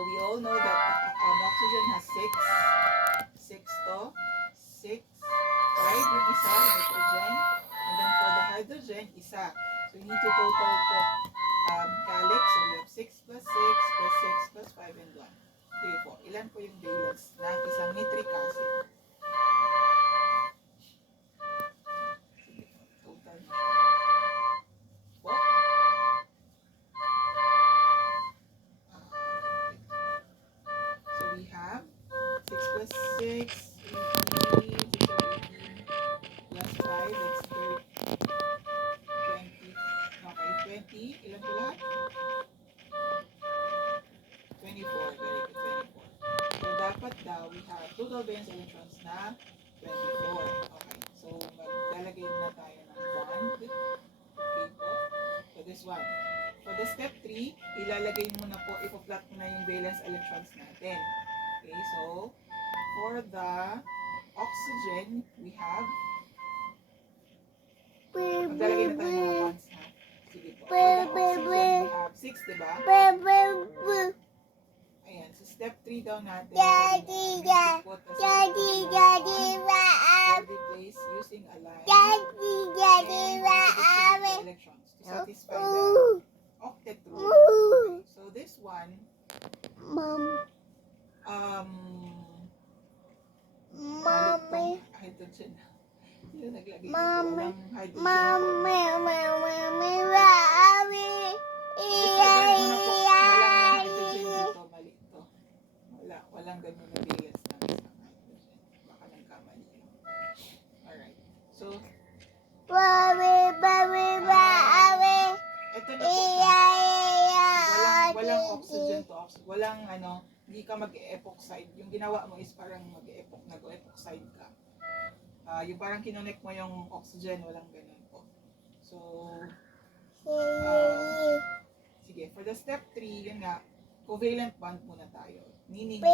we all know that oxygen has six to 6, 5 yung isa, nitrogen, and then for the hydrogen, isa. So you need to total po calyx. So we have 6 plus 6 plus 6 plus 5 and 1. Okay po, ilan po yung valence ng isang nitric acid? Sige po, total na siya. Po. So we have 6 plus 6, 18, 6 plus 5, that's 20. Okay, 20. Ilan po lahat? 24. Very good, 24. So dapat daw, we have total valence electrons na 24. Okay, so maglalagay na tayo ng bond. Okay po. So this one. For the step 3, ilalagay muna po, ipo-plot mo na yung valence electrons natin. Okay, so for the oxygen, we have maglalagay na tayo ng mga bonds na. Sige po. For the oxygen, we have 6, diba? Ayan, so step 3 daw natin. Daddy, place using a line and electrons to satisfy the octet rule. Okay, so this one, hydrogen. Sino naglagay dito? Walang hydrogen. Walang ganun na valence ng isang hydrogen. Baka nagkamali lang. Alright. So, ito na po siya. Walang oxygen to oxygen. Walang hindi ka mag-epoxide. Yung ginawa mo is parang nag-epoxide ka. Yung parang kinonect mo yung oxygen, walang ganun po. So, sige, for the step 3, yun nga, covalent bond muna tayo. Meaning,